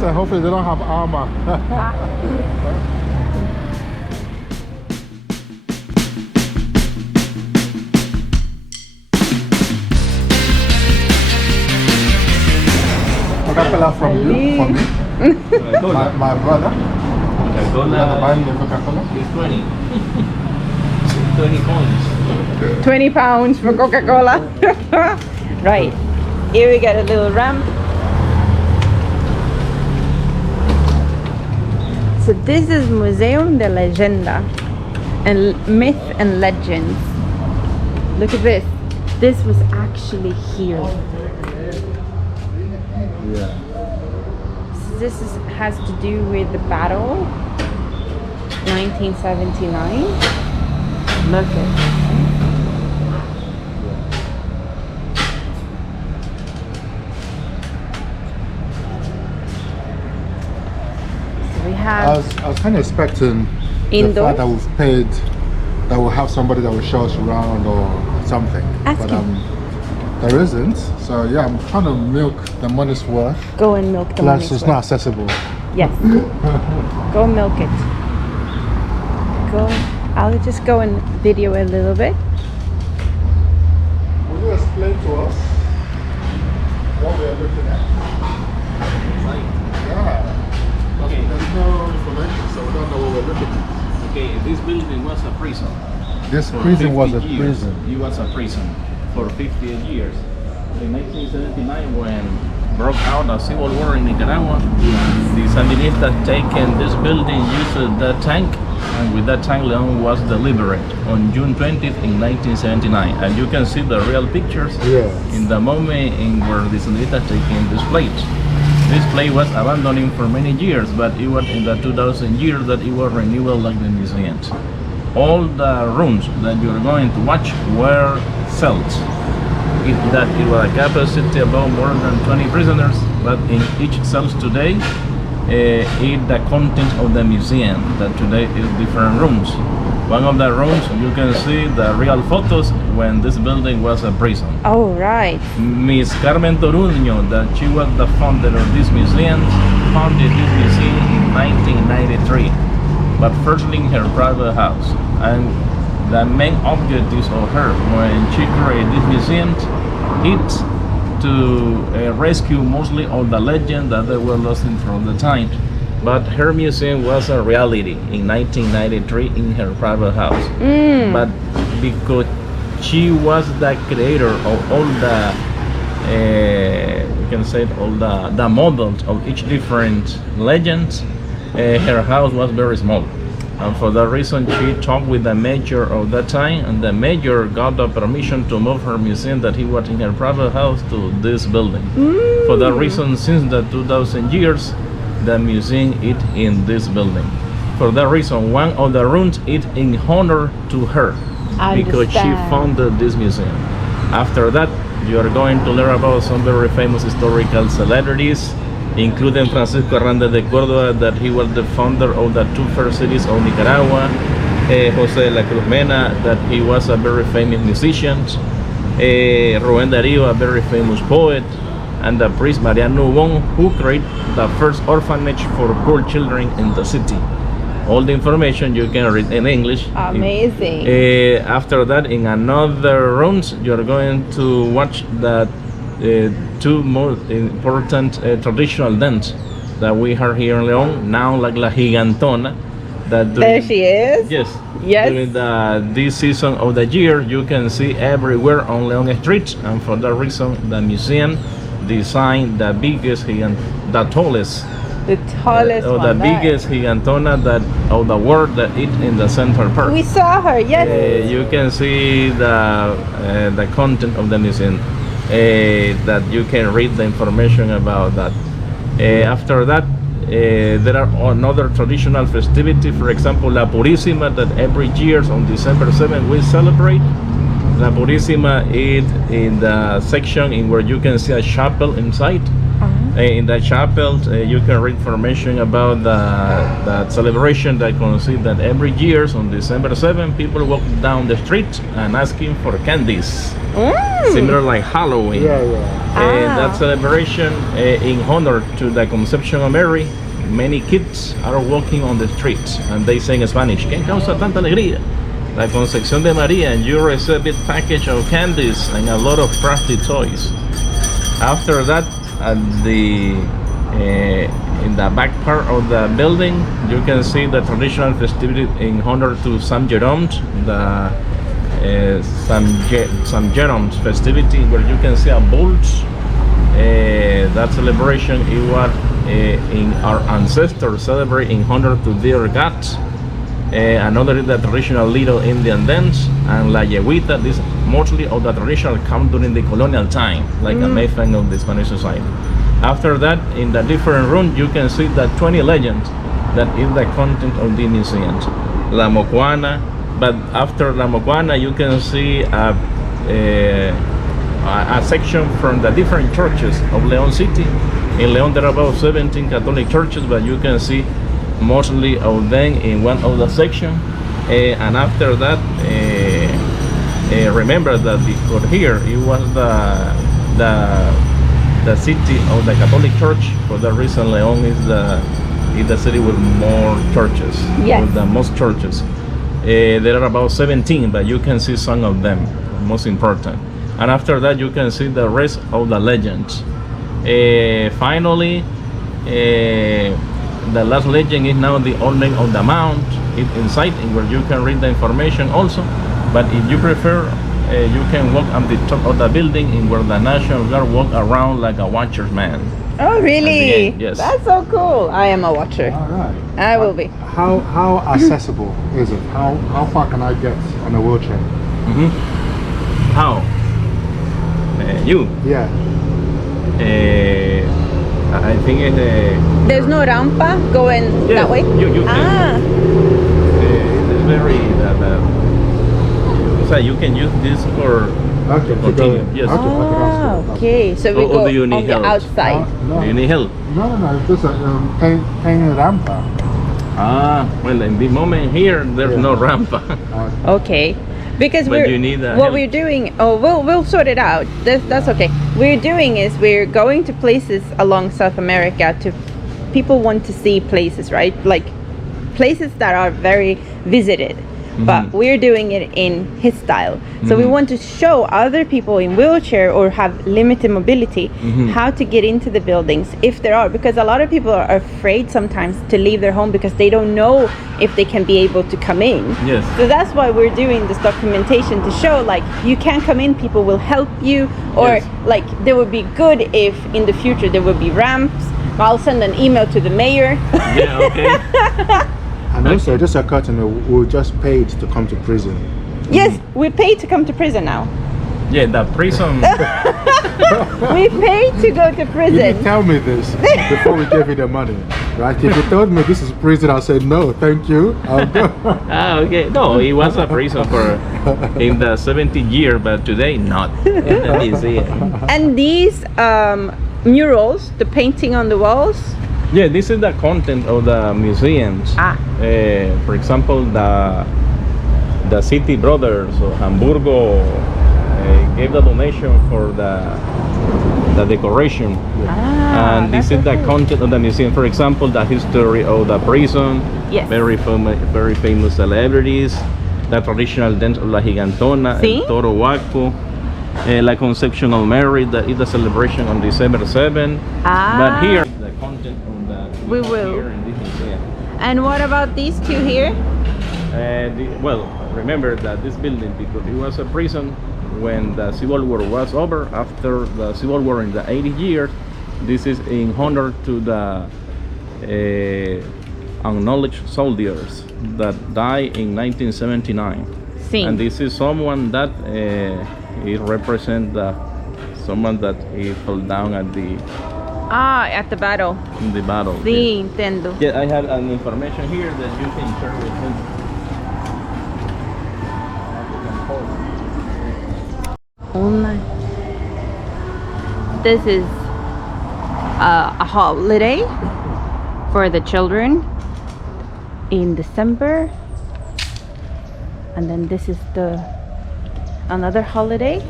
Yes, and hopefully they don't have armor. Coca-Cola from you, from me. my brother. Coca-Cola Buying the Coca-Cola? is 20. 20 coins. 20 pounds for Coca-Cola. Right. Here we got a little ramp. So this is Museum de Leyenda and Myth and Legends. Look at this. This was actually here. Yeah. So this has to do with the battle 1979. Look at it. So we have I was kind of expecting the Indoors? fact that we've paid, that we'll have somebody that will show us around or something. Ask But him. there isn't. So yeah, I'm trying to milk the money's worth. go and milk the Plus, money's it's worth. not accessible. Yes. Go milk it. Go. I'll just go and video a little bit. Will you explain to us what we are looking at? Yeah. Okay. There's no information, so we don't know what we're looking at. Okay, this building was a prison. This For prison was a 50 years. prison. It was a prison for 58 years. In 1979, when broke out a civil war in Nicaragua, the Sandinistas taken this building, used that tank, and with that tank Leon was delivered on June 20th in 1979. And you can see the real pictures Yes. in the moment in where the Sandinistas taken this plate. This place was abandoned for many years, but it was in the 2000 years that it was renewed like the museums. All the rooms that you're going to watch were cells. It was a capacity about more than 20 prisoners, but in each cells today, is the content of the museum that today is different rooms. One of the rooms you can see the real photos when this building was a prison. Oh, right. Miss Carmen Toruño, that she was the founder of this museum, founded this museum in 1993, but firstly in her private house. And the main objectives of her when she created this museum is to rescue mostly all the legends that they were lost in from the time. But her museum was a reality in 1993 in her private house. But because she was the creator of all the, we can say all the models of each different legends, her house was very small. And for that reason, she talked with the mayor of that time, and the mayor got the permission to move her museum that he was in her private house to this building. For that reason, since the 2000 years, the museum is in this building. For that reason, one of the rooms is in honor to her, because she Understand. founded this museum. After that, you are going to learn about some very famous historical celebrities, including Francisco Hernández de Córdoba, that he was the founder of the two first cities of Nicaragua, José de la Cruz Mena, that he was a very famous musician, Rubén Darío, a very famous poet, and the priest Mariano Wong, who created the first orphanage for poor children in the city. All the information you can read in English. Amazing. After that, in another rooms, you're going to watch the two most important traditional dance that we have here in León now, like La Gigantona. That There she is. Yes. Yes. During this season of the year, you can see everywhere on León Street, and for that reason, the museum designed the biggest, the tallest, The tallest or one the there. biggest gigantona that of the world that is in the Central Park. We saw her, yes. You can see the content of the museum. That you can read the information about that. After that, there are another traditional festivity, for example, La Purísima, that every year on December 7th we celebrate. La Purísima is in the section in where you can see a chapel inside. In the chapel, you can read information about the celebration that consists that every year on December 7th, people walk down the street and asking for candies. similar like Halloween. Yeah, yeah. And Ah. that celebration in honor to the Conception of Mary, many kids are walking on the streets and they say in Spanish, ¿Qué causa tanta alegría? La Concepción de María, and you receive a big package of candies and a lot of crafty toys. After that, at the in the back part of the building, you can see the traditional festivity in honor to San Jerome, the San Jerome's festivity, where you can see a bull. That celebration it was in our ancestors celebrate in honor to their gods. Another is the traditional Little Indian dance, and La Yeguita. This mostly of the traditional come during the colonial time, like a main of the Spanish society. After that, in the different room, you can see the 20 legends that is the content of the museum. La Mocuana, but after La Mocuana, you can see a section from the different churches of Leon City. In Leon, there are about 17 Catholic churches, but you can see mostly of them in one of the section. And after that, remember that for here it was the city of the Catholic Church. For that reason, Leon is the city with more churches, Yes. with the most churches. There are about 17, but you can see some of them, most important. And after that, you can see the rest of the legends. Finally, the last legend is now the Old Man of the Mount. It's inside where you can read the information also. But if you prefer, you can walk on the top of the building in where the National Guard walk around like a watcher's man. Oh, really? At the end, yes. That's so cool. I am a watcher. All right. I will be. How accessible is it? How far can I get on a wheelchair? How? You? Yeah. I think it's There's no rampa going yes, that way? you can. It's very so you can use this for Okay, to go. continue. Yes. Okay, Ah, okay. So we Or go do you on need the help? outside. No, Do you need help? no, it's just a paying rampa. Well, in the moment here, there's no Yeah. ramp. Okay. Because But you need what help. we're doing, we'll sort it out. That's okay. We're doing is we're going to places along South America to people want to see places, right? Like places that are very visited. But we're doing it in his style. So we want to show other people in wheelchair or have limited mobility how to get into the buildings if there are, because a lot of people are afraid sometimes to leave their home because they don't know if they can be able to come in. Yes. So that's why we're doing this documentation to show like you can come in, people will help you, or Yes. like there would be good if in the future there would be ramps. I'll send an email to the mayor. Yeah, okay. And also, just a curtain, we just paid to come to prison. Yes, we pay to come to prison now. Yeah, the prison. We pay to go to You didn't prison. tell me this before we gave you the money, right? If you told me this is prison, I'll say no, thank you. I'll go. Okay. No, it was a prison for in the 70th year, but today not. In the museum. And these murals, the painting on the walls. Yeah, this is the content of the museums. For example, the City Brothers of Hamburgo gave the donation for the decoration. And this is the content of the museum. For example, the history of the prison. Yes. Very famous celebrities. The traditional dance of La Gigantona, Sí. El Toro Huaco. La Conception of Mary, that is the celebration on December 7. But here, the content of the We will. here in this museum. And what about these two here? Well, remember that this building, because it was a prison when the Civil War was over, after the Civil War in the 80 years, this is in honor to the acknowledged soldiers that died in 1979. Sí. And this is someone that it represents someone that he fell down at At the battle. in the battle. Sí, entiendo. Yeah, I have an information here that you can share with him. Online. This is a holiday for the children in December, and then this is another holiday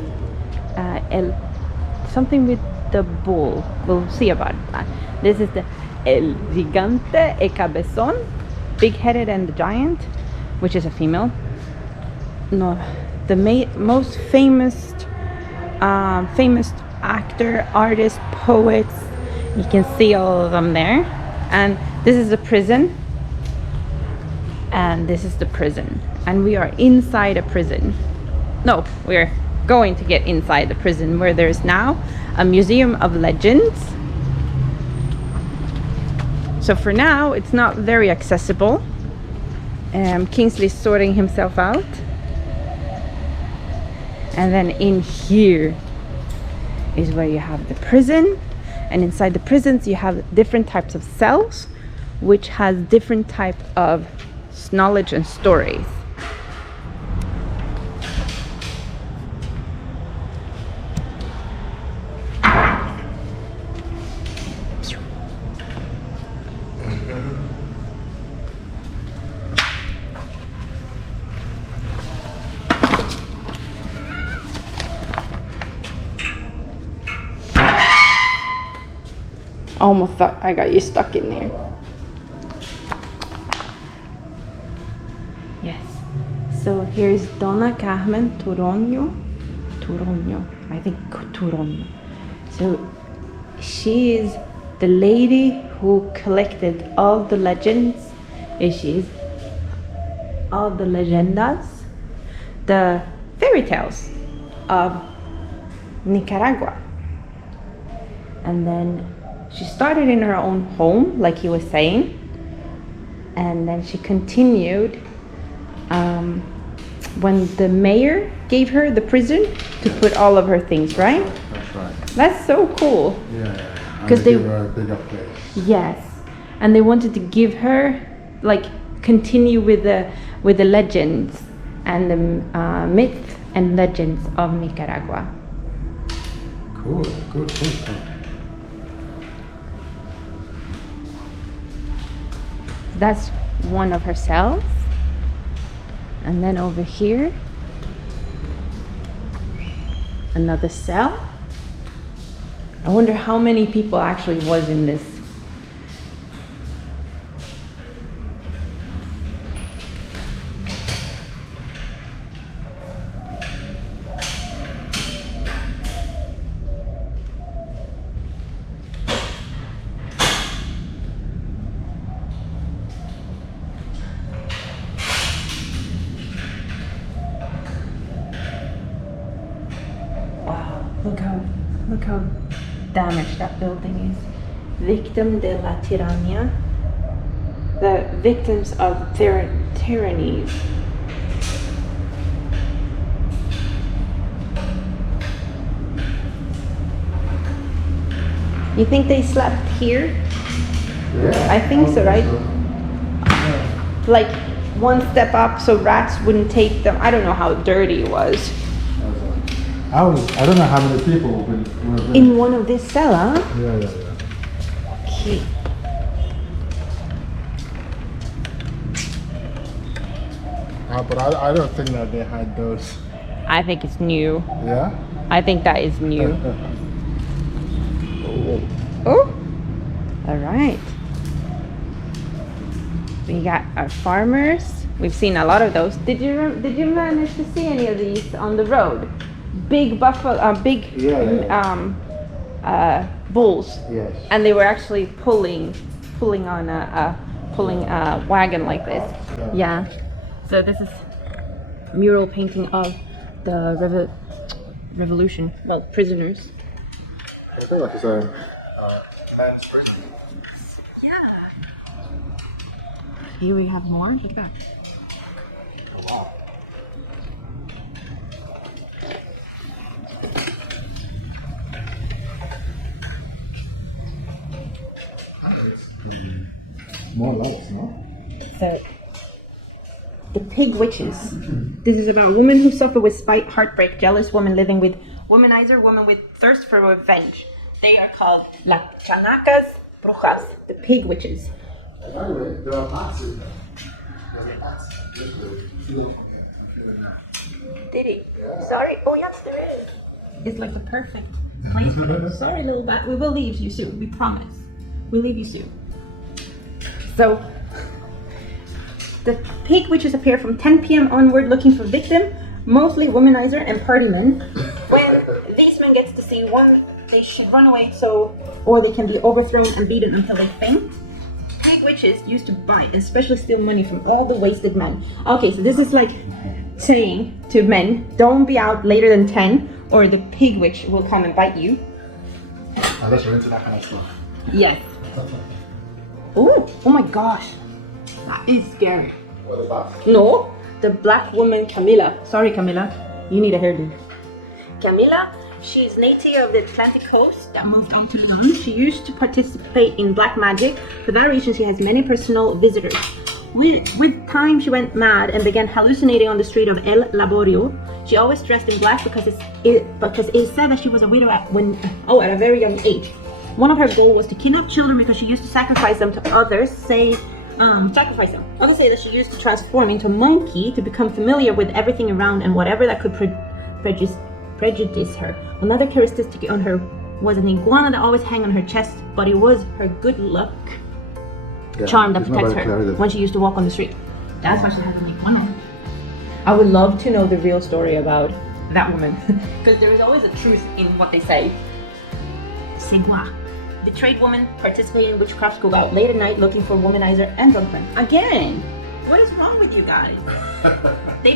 something with the bull. We'll see about that. This is the El Gigante e Cabezón, big-headed and the giant, which is a female. No, the most famous actor, artist, poets. You can see all of them there. And this is the prison. And this is the prison. And we are inside a prison. No, we're going to get inside the prison, where there's now a museum of legends. So for now, it's not very accessible. Kingsley's sorting himself out. And then in here is where you have the prison. And inside the prisons, you have different types of cells, which has different type of knowledge and stories. Almost thought I got you stuck in there. Yes. So here's Donna Carmen Toronjo. I think Toronjo. So she is the lady who collected all the legends. She's all the leyendas, the fairy tales of Nicaragua. And then she started in her own home, like he was saying, and then she continued when the mayor gave her the prison to put all of her things, right? That's right. That's so cool. Yeah. Because they give her a bigger place. Yes, and they wanted to give her, like, continue with the legends and the myths and legends of Nicaragua. Cool. That's one of her cells. And then over here, another cell. I wonder how many people actually was in this. Look how damaged that building is. Victim de la Tirania. The victims of tyrannies. You think they slept here? Yeah. I think so, right? Like one step up so rats wouldn't take them. I don't know how dirty it was. I don't know how many people were there. In one of this cell, huh? Yeah. Okay. But I don't think that they had those. I think it's new. Yeah? I think that is new. Oh, all right. We got our farmers. We've seen a lot of those. Did you manage to see any of these on the road? Big buffalo, bulls. Yes. And they were actually pulling on a wagon like this. Yeah. So this is mural painting of the revolution. Well, prisoners. I feel like it's a Yeah. Here we have more. Look at that. oh, wow. More lights, no? So, the pig witches. This is about women who suffer with spite, heartbreak, jealous woman living with womanizer, woman with thirst for revenge. They are called las chanacas brujas, the pig witches. By the way, there are bats in there. There's a bat. Did he? Sorry. Oh yes, there is. is like the perfect place for it. Sorry, little bat. We will leave you soon. We promise. We'll leave you soon. So, the pig witches appear from 10 p.m. onward looking for victim, mostly womanizer and party men. When these men get to see one, they should run away or they can be overthrown and beaten until they faint. Pig witches used to buy and especially steal money from all the wasted men. Okay, so this is like saying to men, don't be out later than 10 or the pig witch will come and bite you. Unless you're into that kind of stuff. Yes. Oh my gosh. That is scary. What is that? No, the black woman Camila. Sorry, Camila. You need a hairdo. Camila, she's native of the Atlantic coast that moved on to London. She used to participate in black magic. For that reason, she has many personal visitors. With time, she went mad and began hallucinating on the street of El Laborio. She always dressed in black because it is said that she was a widow at a very young age. One of her goals was to kidnap children because she used to sacrifice them to others. Sacrifice them. Others say that she used to transform into a monkey to become familiar with everything around and whatever that could prejudice her. Another characteristic on her was an iguana that always hung on her chest, but it was her good luck charm that protects her when she used to walk on the street. That's why she has an iguana. I would love to know the real story about that woman, because there is always a truth in what they say. Segua. The trade women participating in witchcraft go out late at night looking for womanizer and drunk men. Again! What is wrong with you guys? They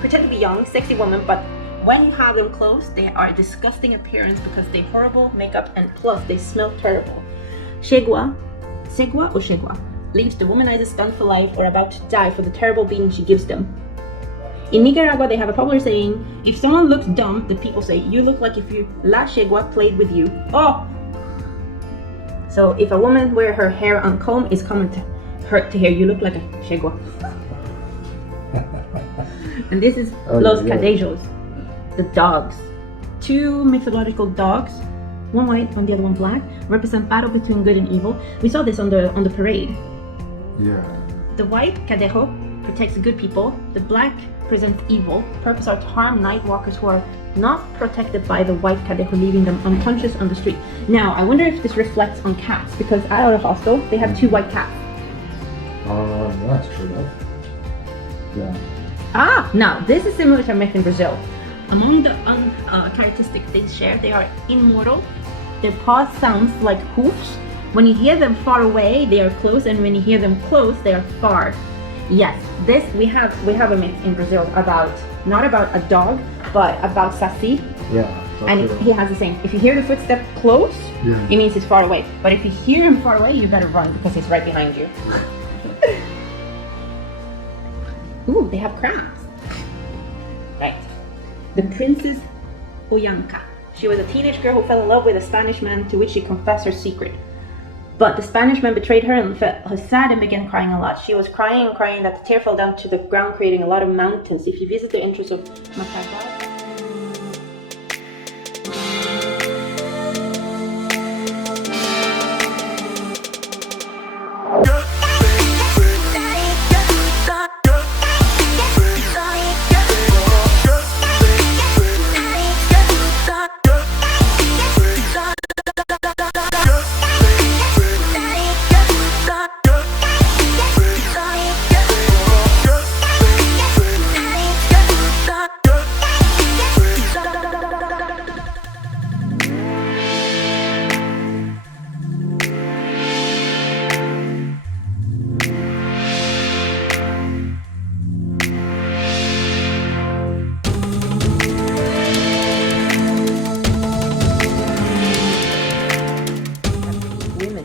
pretend to be young, sexy women, but when you have them close, they are a disgusting appearance because they horrible makeup and plus they smell terrible. Segua leaves the womanizer stunned for life or about to die for the terrible beating she gives them. In Nicaragua, they have a popular saying, if someone looks dumb, the people say, you look like if La Segua played with you. Oh! So if a woman wear her hair uncombed, it's common to her to hear, you look like a Segua. And this is Los Cadejos, the dogs. Two mythological dogs, one white and the other one black, represent battle between good and evil. We saw this on the parade. Yeah. The white Cadejo protects good people. The black presents evil. Purpose are to harm night walkers who are not protected by the white Cadejo, leaving them unconscious on the street. Now, I wonder if this reflects on cats, because at our hostel, they have two white cats. That's true though. Yeah. Now, this is similar to a myth in Brazil. Among the characteristics they share, they are immortal. Their paws sounds like hoofs. When you hear them far away, they are close, and when you hear them close, they are far. Yes, this we have a myth in Brazil about, not about a dog, but about Saci. Yeah. And he has the same. If you hear the footstep close, it means he's far away. But if you hear him far away, you better run because he's right behind you. Ooh, they have crabs. Right. The Princess Oyanka. She was a teenage girl who fell in love with a Spanish man to which she confessed her secret. But the Spanish man betrayed her and felt sad and began crying a lot. She was crying and crying that the tear fell down to the ground, creating a lot of mountains. If you visit the entrance of Nicaragua,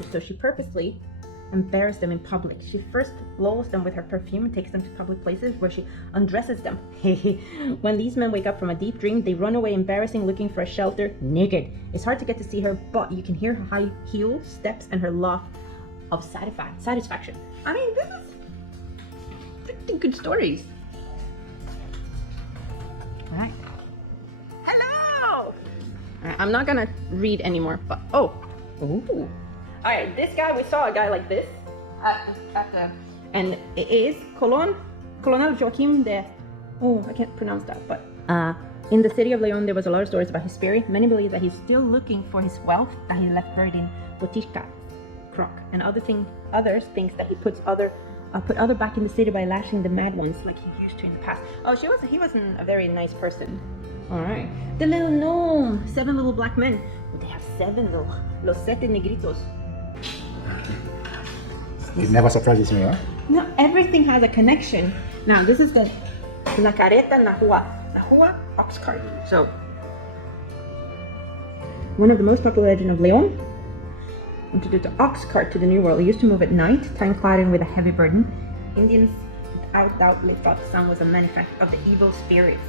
so she purposely embarrassed them in public. She first lulls them with her perfume and takes them to public places where she undresses them. When these men wake up from a deep dream, they run away embarrassing, looking for a shelter, naked. It's hard to get to see her, but you can hear her high heel steps and her laugh of satisfaction. I mean, this is pretty good stories. Alright. Hello! Alright, I'm not gonna read anymore, but ooh. Alright, this guy, we saw a guy like this and it is Colonel Joaquim de, I can't pronounce that, but In the city of Leon, there was a lot of stories about his spirit. Many believe that he's still looking for his wealth that he left buried in Botica, Croc, and others think that he put other back in the city by lashing the mad ones like he used to in the past. Oh, he wasn't a very nice person. All right. The little gnome, 7 little black men. They have 7 little, los sete negritos. It never surprises me, huh? No, everything has a connection. Now, this is the La Careta Nahua. Nahua ox cart. So, one of the most popular legends of Leon introduced the ox cart to the New World. It used to move at night, time-cladded with a heavy burden. Indians undoubtedly thought the sound was a manifest of the evil spirits.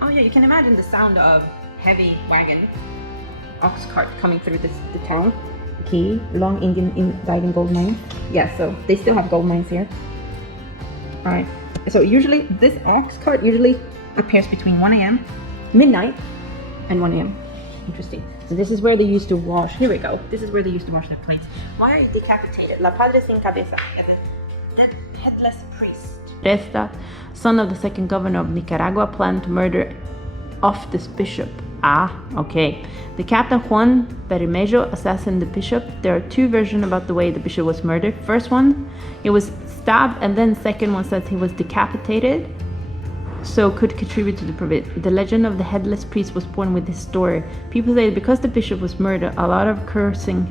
Oh yeah, you can imagine the sound of heavy wagon, ox cart coming through the town. Okay, long Indian died in gold mines. Yeah, so they still have gold mines here. All right. So usually this ox cart usually appears between 1 a.m., midnight, and 1 a.m. Interesting. So this is where they used to wash. Here we go. This is where they used to wash their plates. Why are you decapitated? La Padre sin cabeza. The headless priest. Resta, son of the second governor of Nicaragua, planned to murder off this bishop. Okay. The Captain Juan Bermejo assassinated the bishop. There are 2 versions about the way the bishop was murdered. First one, he was stabbed, and then second one says he was decapitated, so could contribute to the legend of the headless priest was born with this story. People say that because the bishop was murdered, a lot of cursing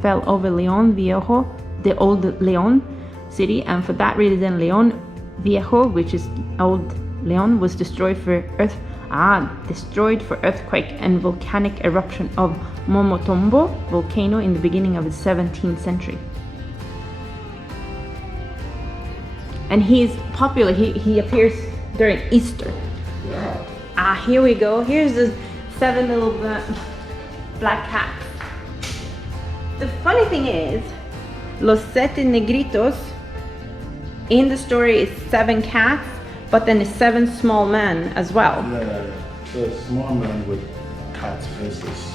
fell over Leon Viejo, the old Leon city, and for that reason Leon Viejo, which is old Leon, was destroyed for earthquake and volcanic eruption of Momotombo volcano in the beginning of the 17th century. And he's popular. He appears during Easter. Here we go. Here's the 7 little black cats. The funny thing is, los sete negritos in the story is 7 cats, but then it's 7 small men as well. Yeah. So small men with cats' faces.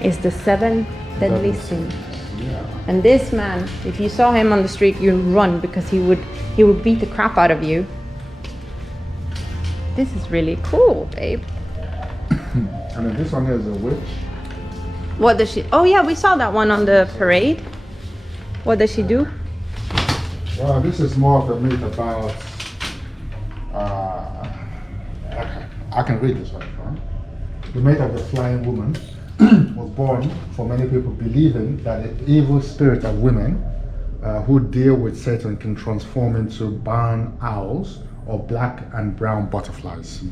It's the 7 deadly sins. Yeah. And this man, if you saw him on the street, you'd run because he would beat the crap out of you. This is really cool, babe. And then this one here is a witch. What does she? Oh yeah, we saw that one on the parade. What does she do? Well, this is more of a myth about. I can read this one. Right? The myth of the flying woman was born for many people believing that the evil spirit of women who deal with Satan can transform into barn owls or black and brown butterflies.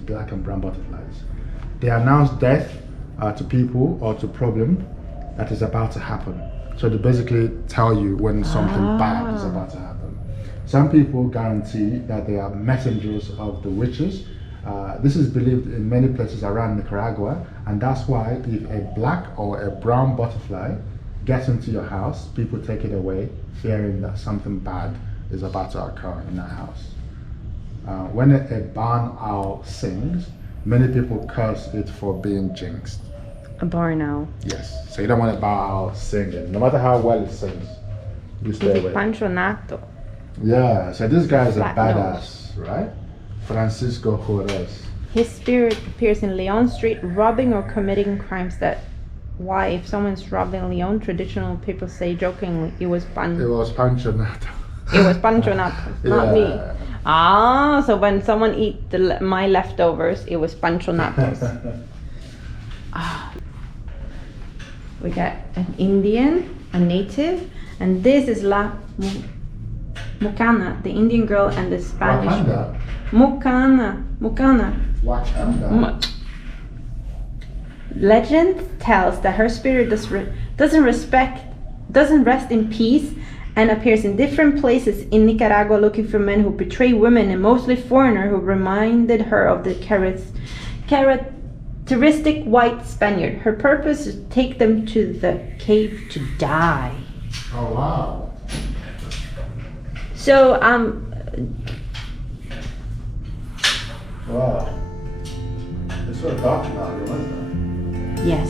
They announce death to people or to problem that is about to happen. So they basically tell you when something bad is about to happen. Some people guarantee that they are messengers of the witches. This is believed in many places around Nicaragua, and that's why if a black or a brown butterfly gets into your house, people take it away, fearing that something bad is about to occur in that house. When a barn owl sings, many people curse it for being jinxed. A barn owl. Yes, so you don't want a barn owl singing, no matter how well it sings. You stay away. Panchonato. Yeah, so this guy is a Black badass, right? Francisco Juarez. His spirit appears in Leon Street, robbing or committing crimes that. Why, if someone's robbing Leon, traditional people say jokingly, it was Panchonato. It was Panchonato, not me. So when someone eat my leftovers, it was Panchonatos. We got an Indian, a native, and this is La Mucana, the Indian girl, and the Spanish. Mucana. Wakanda. Legend tells that her spirit doesn't rest in peace and appears in different places in Nicaragua looking for men who betray women, and mostly foreigner who reminded her of the characteristic white Spaniard. Her purpose is to take them to the cave to die. Oh wow. So Wow. It's so dark now, isn't it? yes.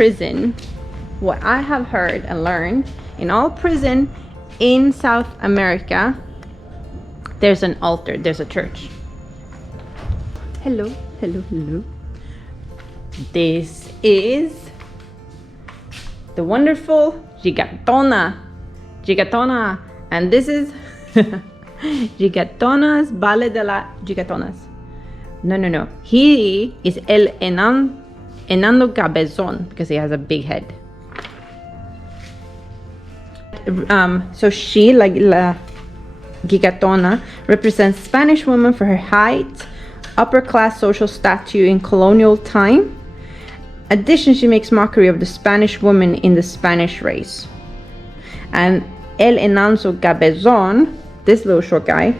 prison, what I have heard and learned, in all prison in South America, there's an altar, there's a church. Hello, hello, hello. This is the wonderful Gigatona. Gigatona. And this is Gigatonas, Valle de la Gigatonas. No. He is El Enano Cabezon because he has a big head. So she, like La Gigatona, represents Spanish woman for her height, upper class social stature in colonial time. Addition, she makes mockery of the Spanish woman in the Spanish race. And El Enano Cabezon, this little short guy,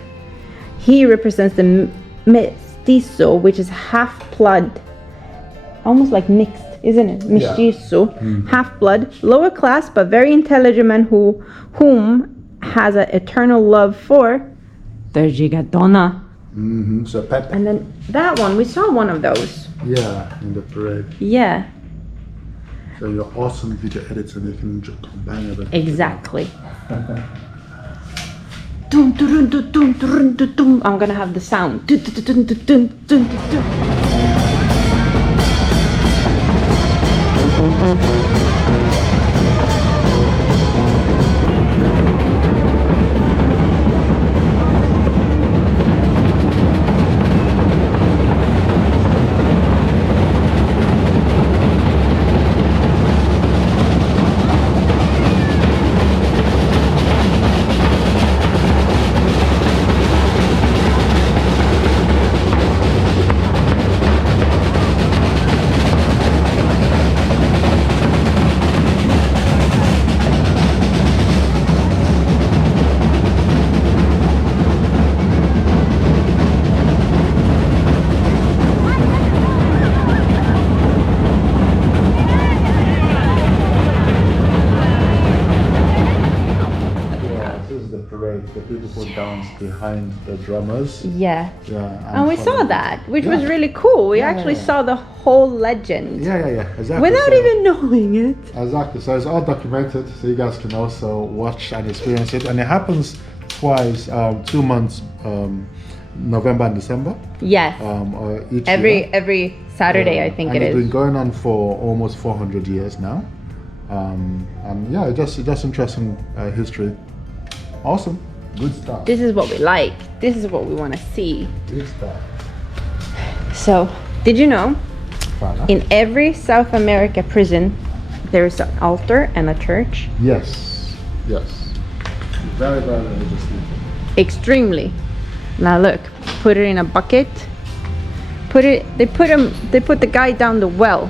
he represents the mestizo, which is half blood, almost like mixed, isn't it? Mestizo, half blood, lower class but very intelligent man whom has an eternal love for the Gigatona. So Pepe. And then that one, we saw one of those. Yeah, in the parade. Yeah, So your awesome video editor, they can just combine everything. exactly. Dun, dun, dun, dun, dun, dun, dun. I'm gonna have the sound. Dun, dun, dun, dun, dun, dun, dun. The people who dance behind the drummers. Yeah. Yeah. And we saw that, which was really cool. We actually saw the whole legend. Yeah, exactly. Without So- even knowing it. Exactly. So it's all documented, so you guys can also watch and experience it. And it happens twice, 2 months, November and December. Yes. Each year. Every Saturday, I think and it it's is. been going on for almost 400 years now. And yeah, it's just interesting history. Awesome. Good stuff. This is what we like. This is what we want to see. Good stuff. So, did you know Father? in every South America prison there is an altar and a church? Yes. Very, very religious people. Extremely. Now look, put it in a bucket. They put the guy down the well.